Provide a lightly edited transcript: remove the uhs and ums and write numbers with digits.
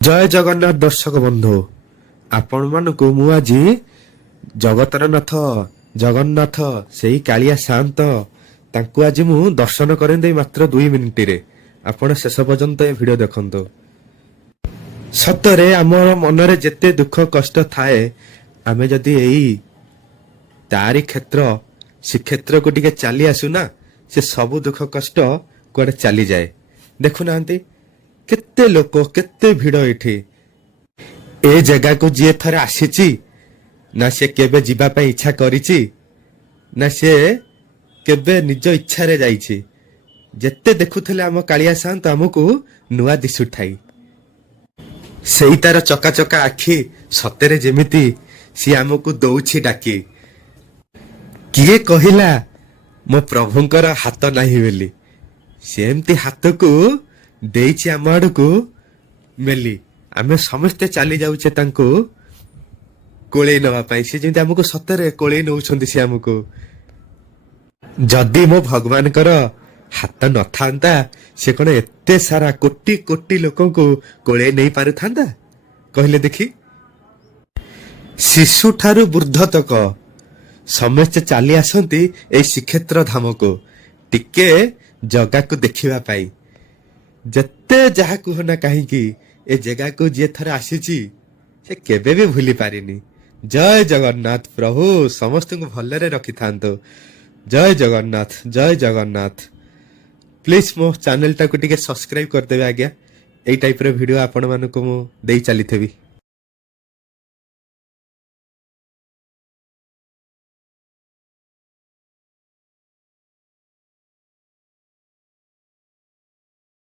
ଜୟ ଜଗନ୍ନାଥ ଦର୍ଶକ ବନ୍ଧୁ, ଆପଣମାନଙ୍କୁ ମୁଁ ଆଜି ଜଗତର ନାଥ ଜଗନ୍ନାଥ ସେଇ କାଳିଆ ସାନ୍ତ ତାଙ୍କୁ ଆଜି ମୁଁ ଦର୍ଶନ କରିଦେଇ ମାତ୍ର 2 ମିନିଟରେ। ଆପଣ ଶେଷ ପର୍ଯ୍ୟନ୍ତ ଏ ଭିଡିଓ ଦେଖନ୍ତୁ। ସତରେ ଆମର ମନରେ ଯେତେ ଦୁଃଖ କଷ୍ଟ ଥାଏ, ଆମେ ଯଦି ଏଇ ତାରି କ୍ଷେତ୍ର ଶ୍ରୀକ୍ଷେତ୍ରକୁ ଟିକେ ଚାଲି ଆସୁନା, ସେ ସବୁ ଦୁଃଖ କଷ୍ଟ କୁଆଡେ ଚାଲିଯାଏ। ଦେଖୁନାହାନ୍ତି କେତେ ଲୋକ, କେତେ ଭିଡ ଏଠି। ଏ ଜାଗାକୁ ଯିଏ ଥରେ ଆସିଛି, ନା ସେ କେବେ ଯିବା ପାଇଁ ଇଚ୍ଛା କରିଛି, ନା ସେ କେବେ ନିଜ ଇଚ୍ଛାରେ ଯାଇଛି। ଯେତେ ଦେଖୁଥିଲେ ଆମ କାଳିଆ ସାନ୍ତ ଆମକୁ ନୂଆ ଦିଶୁଥାଇ। ସେଇ ତାର ଚକାଚକା ଆଖି, ସତରେ ଯେମିତି ସିଏ ଆମକୁ ଦଉଛି ଡାକି। କିଏ କହିଲା ମୋ ପ୍ରଭୁଙ୍କର ହାତ ନାହିଁ ବୋଲି? ସେମିତି ହାତକୁ ଦେଇଛି ଆମ ଆଡକୁ ମେଲି। ଆମେ ସମସ୍ତେ ଚାଲି ଯାଉଛେ ତାଙ୍କୁ କୋଳେଇ ନେବା ପାଇଁ। ସେ ଯେମିତି ଆମକୁ ସତରେ କୋଳେଇ ନେଉଛନ୍ତି। ସେ ଆମକୁ, ଯଦି ମୋ ଭଗବାନଙ୍କର ହାତ ନଥାନ୍ତା, ସେ କଣ ଏତେ ସାରା କୋଟି କୋଟି ଲୋକଙ୍କୁ କୋଳେଇ ନେଇ ପାରୁଥାନ୍ତା? କହିଲେ ଦେଖି। ଶିଶୁଠାରୁ ବୃଦ୍ଧ ତକ ସମସ୍ତେ ଚାଲି ଆସନ୍ତି ଏଇ ଶ୍ରୀକ୍ଷେତ୍ର ଧାମକୁ, ଟିକେ ଜଗାକୁ ଦେଖିବା ପାଇଁ। ଯେତେ ଯାହା କୁହନା କାହିଁକି, ଏ ଜାଗାକୁ ଯିଏ ଥରେ ଆସିଛି ସେ କେବେ ବି ଭୁଲି ପାରିନି। ଜୟ ଜଗନ୍ନାଥ। ପ୍ରଭୁ ସମସ୍ତଙ୍କୁ ଭଲରେ ରଖିଥାନ୍ତୁ। ଜୟ ଜଗନ୍ନାଥ, ଜୟ ଜଗନ୍ନାଥ। ପ୍ଲିଜ ମୋ ଚ୍ୟାନେଲଟାକୁ ଟିକେ ସବସ୍କ୍ରାଇବ କରିଦେବେ ଆଜ୍ଞା। ଏଇ ଟାଇପର ଭିଡିଓ ଆପଣମାନଙ୍କୁ ମୁଁ ଦେଇ ଚାଲିଥିବି।